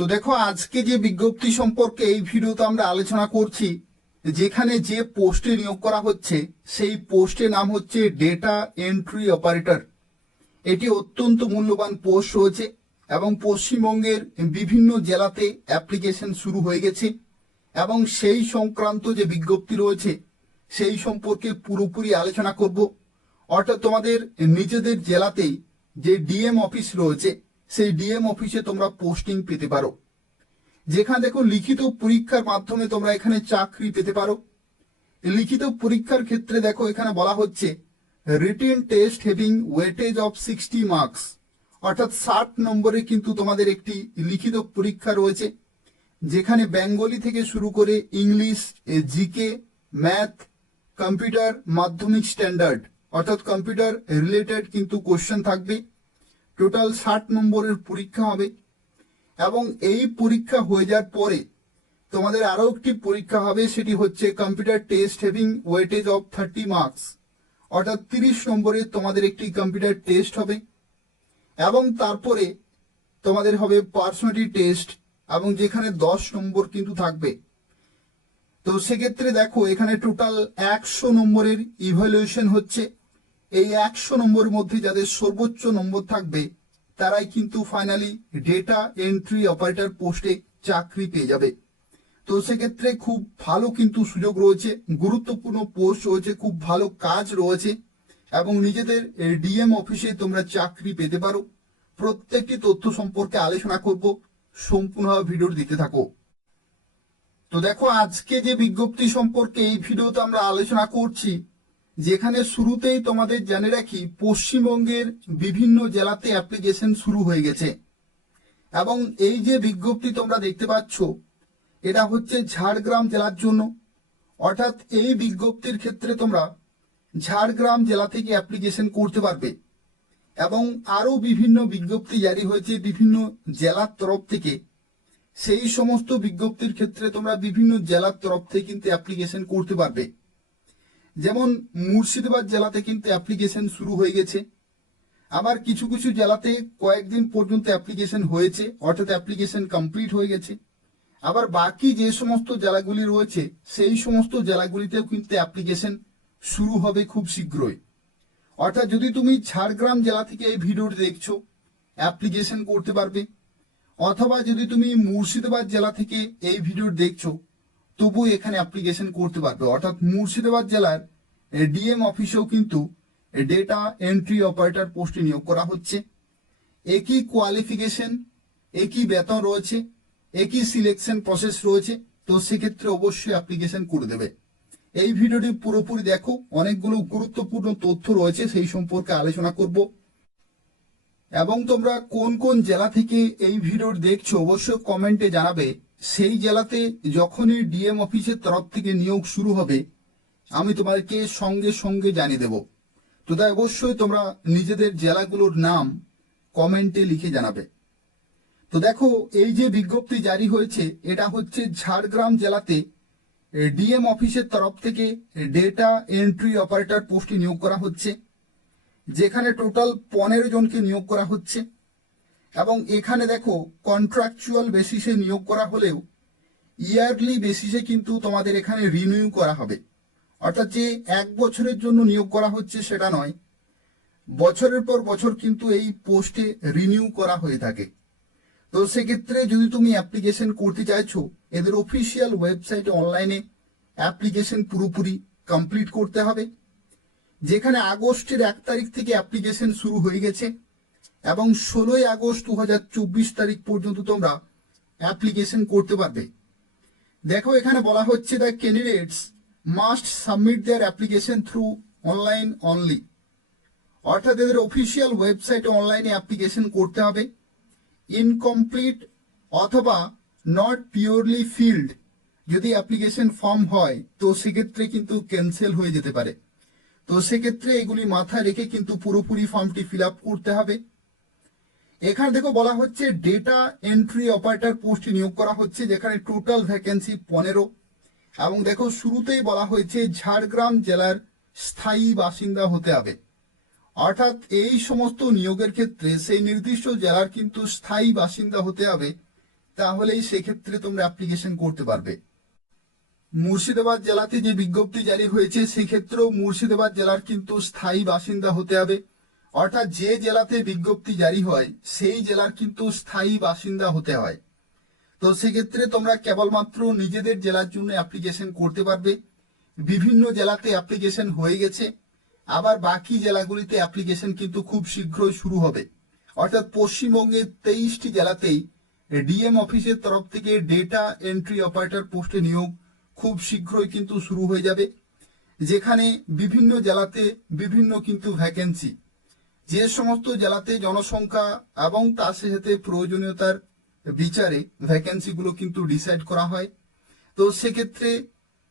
তো দেখো, আজকে যে বিজ্ঞপ্তি সম্পর্কে এই ভিডিওতে আমরা আলোচনা করছি, যেখানে যে পোস্টে নিয়োগ করা হচ্ছে সেই পোস্টের নাম হচ্ছে ডেটা এন্ট্রি অপারেটর। এটি অত্যন্ত মূল্যবান পোস্ট রয়েছে এবং পশ্চিমবঙ্গের বিভিন্ন জেলাতে অ্যাপ্লিকেশন শুরু হয়ে গেছে এবং সেই সংক্রান্ত যে বিজ্ঞপ্তি রয়েছে সেই সম্পর্কে পুরোপুরি আলোচনা করব। অর্থাৎ তোমাদের নিজেদের জেলাতেই যে ডিএম অফিস রয়েছে সেই ডিএম অফিসে তোমরা পোস্টিং পেতে পারো, যেখানে দেখো লিখিত পরীক্ষার মাধ্যমে তোমরা এখানে চাকরি পেতে পারো। লিখিত পরীক্ষার ক্ষেত্রে দেখো এখানে বলা হচ্ছে written test having weightage of 60 marks, অর্থাৎ 60 নম্বরে কিন্তু তোমাদের একটি লিখিত পরীক্ষা রয়েছে, যেখানে বেঙ্গলি থেকে শুরু করে ইংলিশ, জিকে, ম্যাথ, কম্পিউটার, মাধ্যমিক স্ট্যান্ডার্ড অর্থাৎ কম্পিউটার রিলেটেড কিন্তু কোশ্চেন থাকবে। টোটাল 60 নম্বরের পরীক্ষা হবে এবং এই পরীক্ষা হয়ে যাওয়ার পরে তোমাদের আরো একটি পরীক্ষা হবে, সেটি হচ্ছে computer test having weightage of 30 marks, অর্থাৎ 30 নম্বরে তোমাদের একটি কম্পিউটার টেস্ট হবে এবং তারপরে তোমাদের হবে পার্সোনালিটি টেস্ট এবং যেখানে 10 নম্বর কিন্তু থাকবে। তো সেক্ষেত্রে দেখো এখানে টোটাল 100 নম্বরের ইভ্যালুয়েশন হচ্ছে। এই 100 নম্বরের মধ্যে যাদের সর্বোচ্চ নম্বর থাকবে তারাই কিন্তু ফাইনালি ডেটা এন্ট্রি অপারেটর পোস্টে চাকরি পেয়ে যাবে। তো সেক্ষেত্রে খুব ভালো কিন্তু সুযোগ রয়েছে, গুরুত্বপূর্ণ পোস্ট রয়েছে, খুব ভালো কাজ রয়েছে এবং নিজেদের ডিএম অফিসে তোমরা চাকরি পেতে পারো। প্রত্যেকটি তথ্য সম্পর্কে আলোচনা করব, সম্পূর্ণভাবে ভিডিও দিতে থাকো। তো দেখো, আজকে যে বিজ্ঞপ্তি সম্পর্কে এই ভিডিওতে আমরা আলোচনা করছি, যেখানে শুরুতেই তোমাদের জানিয়ে রাখি পশ্চিমবঙ্গের বিভিন্ন জেলাতে অ্যাপ্লিকেশন শুরু হয়ে গেছে এবং এই যে বিজ্ঞপ্তি তোমরা দেখতে পাচ্ছ এটা হচ্ছে ঝাড়গ্রাম জেলার জন্য। অর্থাৎ এই বিজ্ঞপ্তির ক্ষেত্রে তোমরা ঝাড়গ্রাম জেলা থেকে অ্যাপ্লিকেশন করতে পারবে এবং আরো বিভিন্ন বিজ্ঞপ্তি জারি হয়েছে বিভিন্ন জেলার তরফ থেকে। সেই সমস্ত বিজ্ঞপ্তির ক্ষেত্রে তোমরা বিভিন্ন জেলার তরফ থেকে কিন্তু অ্যাপ্লিকেশন করতে পারবে। যেমন মুর্শিদাবাদ জেলাতে কিন্তু অ্যাপ্লিকেশন শুরু হয়ে গেছে, আবার কিছু কিছু জেলাতে কয়েকদিন পর্যন্ত অ্যাপ্লিকেশন হয়েছে, অর্থাৎ অ্যাপ্লিকেশন কমপ্লিট হয়ে গেছে। আবার বাকি যে সমস্ত জেলাগুলি রয়েছে সেই সমস্ত জেলাগুলিতেও কিন্তু অ্যাপ্লিকেশন শুরু হবে খুব শীঘ্রই। অর্থাৎ যদি তুমি ঝাড়গ্রাম জেলা থেকে এই ভিডিওটি দেখছো অ্যাপ্লিকেশন করতে পারবে, অথবা যদি তুমি মুর্শিদাবাদ জেলা থেকে এই ভিডিও দেখছো তবু এখানে অ্যাপ্লিকেশন করতে পারবে। অর্থাৎ মুর্শিদাবাদ জেলার ডিএম অফিসেও কিন্তু ডেটা এন্ট্রি অপারেটর পোস্টে নিয়োগ করা হচ্ছে। একই কোয়ালিফিকেশন, একই বেতন রয়েছে, একই সিলেকশন প্রসেস রয়েছে। তো সেক্ষেত্রে অবশ্যই অ্যাপ্লিকেশন করে দেবে। এই ভিডিওটি পুরোপুরি দেখো, অনেকগুলো গুরুত্বপূর্ণ তথ্য রয়েছে সেই সম্পর্কে আলোচনা করব এবং তোমরা কোন কোন জেলা থেকে এই ভিডিও দেখছো অবশ্যই কমেন্টে জানাবে। সেই জেলাতে যখনই ডিএম অফিসের তরফ থেকে নিয়োগ শুরু হবে আমি তোমাদেরকে সঙ্গে সঙ্গে জানিয়ে দেব। তো তাই অবশ্যই তোমরা নিজেদের জেলাগুলোর নাম কমেন্টে লিখে জানাবে। তো দেখো, এই যে বিজ্ঞপ্তি জারি হয়েছে এটা হচ্ছে ঝাড়গ্রাম জেলাতে ডিএম অফিসের তরফ থেকে ডেটা এন্ট্রি অপারেটর পোস্টে নিয়োগ করা হচ্ছে, যেখানে টোটাল 15 জনকে নিয়োগ করা হচ্ছে এবং এখানে দেখো কন্ট্রাকচুয়াল বেসিসে নিয়োগ করা হলেও ইয়ারলি বেসিসে কিন্তু তোমাদের এখানে রিনিউ করা হবে। অর্থাৎ যে 1 বছরের জন্য নিয়োগ করা হচ্ছে সেটা নয়, বছরের পর বছর কিন্তু এই পোস্টে রিনিউ করা হয়ে থাকে। তো সেক্ষেত্রে যদি তুমি অ্যাপ্লিকেশন করতে চাইছো এদের অফিসিয়াল ওয়েবসাইটে অনলাইনে অ্যাপ্লিকেশন পুরোপুরি কমপ্লিট করতে হবে, যেখানে আগস্টের 1 তারিখ থেকে অ্যাপ্লিকেশন শুরু হয়ে গেছে এবং 16ই আগস্ট 2024 তারিখ পর্যন্ত তোমরা অ্যাপ্লিকেশন করতে পারবে। দেখো এখানে বলা হচ্ছে the candidates must submit their application through online only, অর্থাৎ এদের অফিসিয়াল ওয়েবসাইটে অনলাইনে অ্যাপ্লিকেশন করতে হবে। ইনকমপ্লিট অথবা নট পিওরলি ফিল্ড যদি অ্যাপ্লিকেশন ফর্ম হয় তো সেক্ষেত্রে কিন্তু ক্যান্সেল হয়ে যেতে পারে। তো সেক্ষেত্রে এগুলি মাথায় রেখে কিন্তু পুরোপুরি ফর্মটি ফিল আপ করতে হবে। এখানে দেখো বলা হচ্ছে ডেটা এন্ট্রি অপারেটর পোস্টে নিয়োগ করা হচ্ছে, যেখানে টোটাল ভ্যাকেন্সি 15 এবং দেখো শুরুতেই বলা হয়েছে ঝাড়গ্রাম জেলার স্থায়ী বাসিন্দা হতে হবে। অর্থাৎ এই সমস্ত নিয়োগের ক্ষেত্রে সেই নির্দিষ্ট জেলার কিন্তু স্থায়ী বাসিন্দা হতে হবে, তাহলেই সেক্ষেত্রে তোমরা অ্যাপ্লিকেশন করতে পারবে। মুর্শিদাবাদ জেলাতে যে বিজ্ঞপ্তি জারি হয়েছে সেক্ষেত্রেও মুর্শিদাবাদ জেলার কিন্তু স্থায়ী বাসিন্দা হতে হবে, অর্থাৎ যে জেলাতে বিজ্ঞপ্তি জারি হয় সেই জেলার কিন্তু স্থায়ী বাসিন্দা হতে হয়। তো সেক্ষেত্রে তোমরা কেবলমাত্র নিজেদের জেলার জন্য অ্যাপ্লিকেশন করতে পারবে। বিভিন্ন জেলাতে অ্যাপ্লিকেশন হয়ে গেছে, আবার বাকি জেলাগুলিতে অ্যাপ্লিকেশন কিন্তু খুব শীঘ্রই শুরু হবে। অর্থাৎ পশ্চিমবঙ্গের 23টি জেলাতেই ডিএম অফিসের তরফ থেকে ডেটা এন্ট্রি অপারেটর পোস্টে নিয়োগ খুব শীঘ্রই কিন্তু শুরু হয়ে যাবে, যেখানে বিভিন্ন জেলাতে বিভিন্ন কিন্তু ভ্যাকেন্সি, যে সমস্ত জেলাতে জনসংখ্যা এবং তার সাথে প্রয়োজনীয়তার বিচারে ভ্যাকেন্সিগুলো কিন্তু ডিসাইড করা হয়। তো সেক্ষেত্রে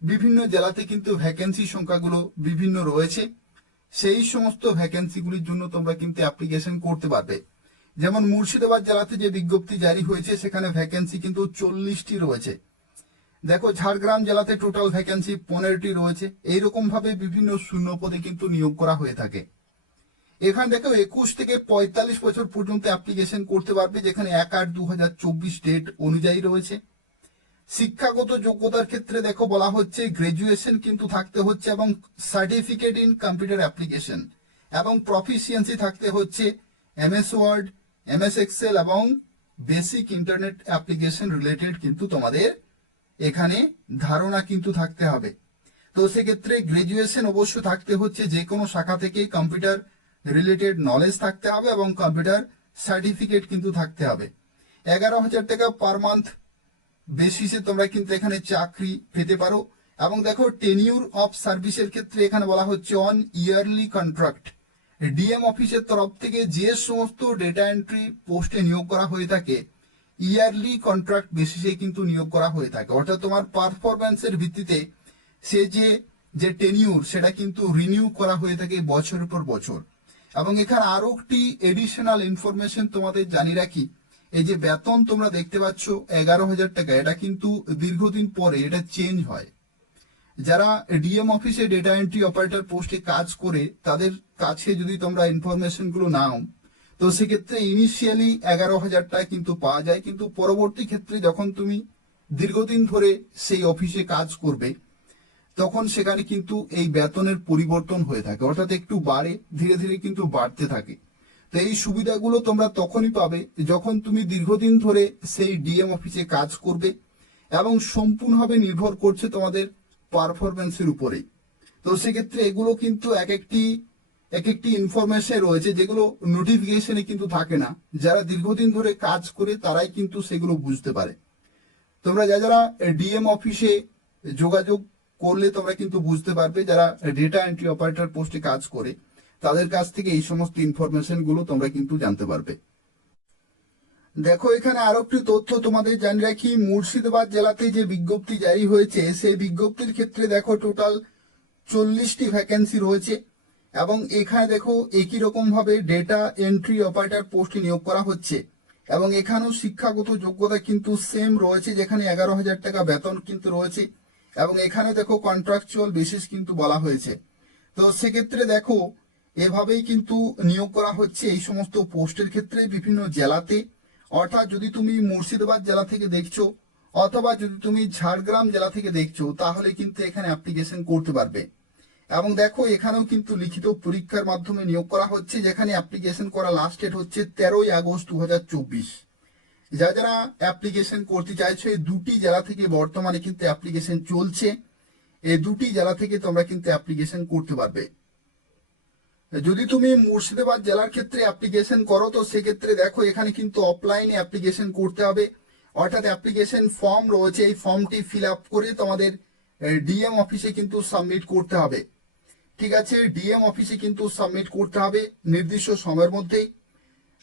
বিভিন্ন জেলাতে কিন্তু ভ্যাকেন্সি সংখ্যাগুলো বিভিন্ন রয়েছে, সেই সমস্ত ভ্যাকেন্সিগুলির জন্য তোমরা কিন্তু অ্যাপ্লিকেশন করতে পারবে। যেমন মুর্শিদাবাদ জেলাতে যে বিজ্ঞপ্তি জারি হয়েছে সেখানে ভ্যাকেন্সি কিন্তু 40টি রয়েছে। দেখো ঝাড়গ্রাম জেলাতে টোটাল ভ্যাকেন্সি 15টি রয়েছে। এইরকম ভাবে বিভিন্ন শূন্য পদে কিন্তু নিয়োগ করা হয়ে থাকে। এখানে দেখো 21 থেকে 45 বছর পর্যন্ত অ্যাপ্লিকেশন করতে পারবে, যেখানে 1/8/2024 ডেট অনুযায়ী রয়েছে। শিক্ষাগত যোগ্যতার ক্ষেত্রে দেখো বলা হচ্ছে গ্রাজুয়েশন কিন্তু থাকতে হচ্ছে এবং সার্টিফিকেট ইন কম্পিউটার অ্যাপ্লিকেশন এবং প্রফিসিয়েন্সি থাকতে হচ্ছে এমএস ওয়ার্ড, এমএস এক্সেল এবং বেসিক ইন্টারনেট অ্যাপ্লিকেশন রিলেটেড কিন্তু তোমাদের এখানে ধারণা কিন্তু থাকতে হবে। তো সেক্ষেত্রে গ্রাজুয়েশন অবশ্য থাকতে হচ্ছে, যে কোনো শাখা থেকে কম্পিউটার রিলেটেড নলেজ থাকতে হবে এবং কম্পিউটার সার্টিফিকেট কিন্তু থাকতে হবে। 11,000 টাকা পার মান্থ বেসিসে তোমরা কিন্তু এখানে চাকরি পেতে পারো। এবং দেখো টেনিউর অফ সার্ভিসের ক্ষেত্রে এখানে বলা হচ্ছে অন ইয়ারলি কন্ট্রাক্ট। ডিএম অফিসের তরফ থেকে যে সমস্ত ডেটা এন্ট্রি পোস্টে নিয়োগ করা হয়ে থাকে ইয়ারলি কন্ট্রাক্ট বেসিসে কিন্তু নিয়োগ করা হয়ে থাকে, অর্থাৎ তোমার পারফরম্যান্সের ভিত্তিতে সে যে টেনিউর সেটা কিন্তু রিনিউ করা হয়ে থাকে বছরের পর বছর। এবং এখানে আরো একটি এডিশনাল ইনফরমেশন তোমাদের জানিয়ে রাখি, এই যে বেতন তোমরা দেখতে পাচ্ছ 11,000 টাকা, এটা কিন্তু দীর্ঘদিন পরে এটা চেঞ্জ হয়। যারা ডিএম অফিসে ডেটা এন্ট্রি অপারেটর পোস্টে কাজ করে তাদের কাছে যদি তোমরা ইনফরমেশন গুলো নাও, তো সেক্ষেত্রে ইনিশিয়ালি 11,000 টাকা কিন্তু পাওয়া যায়, কিন্তু পরবর্তী ক্ষেত্রে যখন তুমি দীর্ঘদিন ধরে সেই অফিসে কাজ করবে তখন সেখানে কিন্তু এই বেতনের পরিবর্তন হয়ে থাকে, অর্থাৎ একটু বাড়ে, ধীরে ধীরে কিন্তু বাড়তে থাকে। তো এই সুবিধাগুলো তোমরা তখনই পাবে যখন তুমি দীর্ঘদিন ধরে সেই ডিএম অফিসে কাজ করবে এবং সম্পূর্ণভাবে নির্ভর করছে তোমাদের পারফরমেন্সের উপরেই। তো সেক্ষেত্রে এগুলো কিন্তু এক একটি ইনফরমেশন রয়েছে যেগুলো নোটিফিকেশনে কিন্তু থাকে না। যারা দীর্ঘদিন ধরে কাজ করে তারাই কিন্তু সেগুলো বুঝতে পারে। তোমরা যারা ডিএম অফিসে যোগাযোগ করলে তোমরা কিন্তু বুঝতে পারবে, যারা ডেটা এন্ট্রি অপারেটর পোস্টে কাজ করে তাদের কাছ থেকে এই সমস্ত ইনফরমেশন গুলো তোমরা কিন্তু জানতে পারবে। দেখো এখানে আরো একটি তথ্য তোমাদের জানিয়ে রাখি, মুর্শিদাবাদ জেলাতে যে বিজ্ঞপ্তি জারি হয়েছে সেই বিজ্ঞপ্তির ক্ষেত্রে দেখো টোটাল 40টি ভ্যাকেন্সি রয়েছে এবং এখানে দেখো একই রকম ভাবে ডেটা এন্ট্রি অপারেটর পোস্টে নিয়োগ করা হচ্ছে এবং এখানেও শিক্ষাগত যোগ্যতা কিন্তু সেম রয়েছে, যেখানে 11,000 টাকা বেতন কিন্তু রয়েছে এবং এখানে দেখো কন্ট্রাকচুয়াল বেসিস কিন্তু বলা হয়েছে। তো সেক্ষেত্রে দেখো এভাবেই কিন্তু নিয়োগ করা হচ্ছে এই সমস্ত পোস্টের ক্ষেত্রে বিভিন্ন জেলাতে। অর্থাৎ যদি তুমি মুর্শিদাবাদ জেলা থেকে দেখছো অথবা যদি তুমি ঝাড়গ্রাম জেলা থেকে দেখছো তাহলে কিন্তু এখানে অ্যাপ্লিকেশন করতে পারবে। এবং দেখো এখানেও কিন্তু লিখিত পরীক্ষার মাধ্যমে নিয়োগ করা হচ্ছে, যেখানে অ্যাপ্লিকেশন করা লাস্ট ডেট হচ্ছে 13ই আগস্ট 2024। যারা অ্যাপ্লিকেশন করতে চাইছো এই দুটি জেলা থেকে বর্তমানে কিন্তু অ্যাপ্লিকেশন চলছে, এই দুটি জেলা থেকে তোমরা কিন্তু অ্যাপ্লিকেশন করতে পারবে। যদি তুমি মুর্শিদাবাদ জেলার ক্ষেত্রে অ্যাপ্লিকেশন করো তো সেক্ষেত্রে দেখো এখানে কিন্তু অফলাইনে অ্যাপ্লিকেশন করতে হবে, অর্থাৎ অ্যাপ্লিকেশন ফর্ম রয়েছে, এই ফর্মটি ফিল আপ করে তোমাদের ডিএম অফিসে কিন্তু সাবমিট করতে হবে। ঠিক আছে, ডিএম অফিসে কিন্তু সাবমিট করতে হবে নির্দিষ্ট সময়ের মধ্যেই।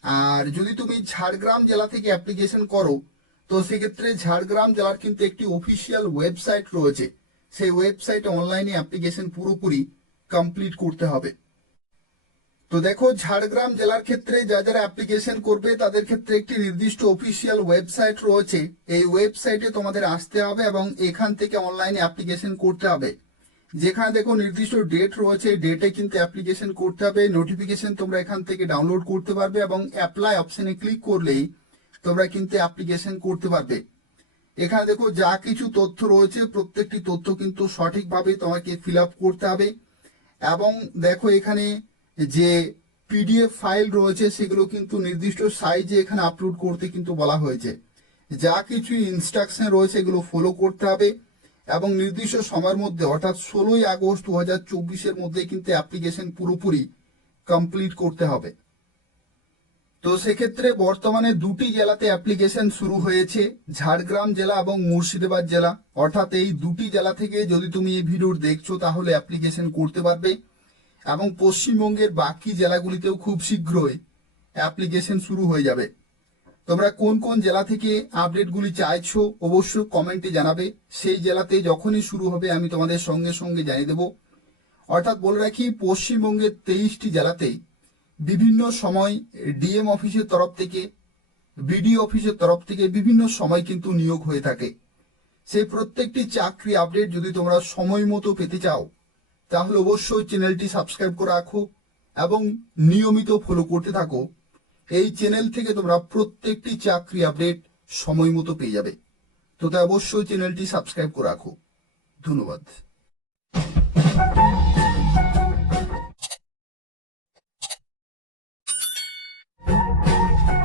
আর যদি তুমি ঝাড়গ্রাম জেলা থেকে অ্যাপ্লিকেশন করো তো সেক্ষেত্রে ঝাড়গ্রাম জেলার কিন্তু একটি অফিসিয়াল ওয়েবসাইট রয়েছে, সেই ওয়েবসাইটে অনলাইনে অ্যাপ্লিকেশন পুরোপুরি কমপ্লিট করতে হবে। তো দেখো ঝাড়গ্রাম জেলার ক্ষেত্রে যারা অ্যাপ্লিকেশন করবে তাদের ক্ষেত্রে একটি নির্দিষ্ট অফিসিয়াল ওয়েবসাইট রয়েছে, এই ওয়েবসাইটে তোমাদের আসতে হবে এবং এখান থেকে অনলাইনে অ্যাপ্লিকেশন করতে হবে। যেখানে দেখো নির্দিষ্ট ডেট রয়েছে, ডেটে কিন্তু অ্যাপ্লিকেশন করতে হবে। নোটিফিকেশন তোমরা এখান থেকে ডাউনলোড করতে পারবে এবং অ্যাপ্লাই অপশনে ক্লিক করলেই তোমরা কিন্তু অ্যাপ্লিকেশন করতে পারবে। এখানে দেখো যা কিছু তথ্য রয়েছে প্রত্যেকটি তথ্য কিন্তু সঠিকভাবে তোমাকে ফিল আপ করতে হবে। এবং দেখো এখানে যে পিডিএফ ফাইল রয়েছে সেগুলো কিন্তু নির্দিষ্ট সাইজে এখানে আপলোড করতে কিন্তু বলা হয়েছে। যা কিছু ইনস্ট্রাকশন রয়েছে এগুলো ফলো করতে হবে এবং নির্দিষ্ট সময়ের মধ্যে অর্থাৎ 16ই আগস্ট 2024-এর মধ্যে কিন্তু অ্যাপ্লিকেশন পুরোপুরি কমপ্লিট করতে হবে। তো সেক্ষেত্রে বর্তমানে দুটি জেলাতে অ্যাপ্লিকেশন শুরু হয়েছে, ঝাড়গ্রাম জেলা এবং মুর্শিদাবাদ জেলা। অর্থাৎ এই দুটি জেলা থেকে যদি তুমি এই ভিডিও দেখছো তাহলে অ্যাপ্লিকেশন করতে পারবে এবং পশ্চিমবঙ্গের বাকি জেলাগুলিতেও খুব শীঘ্রই অ্যাপ্লিকেশন শুরু হয়ে যাবে। তোমরা কোন কোন জেলা থেকে আপডেটগুলি চাইছো অবশ্যই কমেন্টে জানাবে। সেই জেলাতে যখনই শুরু হবে আমি তোমাদের সঙ্গে সঙ্গে জানিয়ে দেব। অর্থাৎ বলে রাখি পশ্চিমবঙ্গের 23টি জেলাতেই বিভিন্ন সময় ডিএম অফিসের তরফ থেকে, বিডিও অফিসের তরফ থেকে বিভিন্ন সময় কিন্তু নিয়োগ হয়ে থাকে। সেই প্রত্যেকটি চাকরি আপডেট যদি তোমরা সময় মতো পেতে চাও তাহলে অবশ্যই চ্যানেলটি সাবস্ক্রাইব করে রাখো এবং নিয়মিত ফলো করতে থাকো। এই চ্যানেল থেকে তোমরা প্রত্যেকটি চাকরি আপডেট সময় মতো পেয়ে যাবে। তো তাই অবশ্যই চ্যানেলটি সাবস্ক্রাইব করে রাখো। ধন্যবাদ।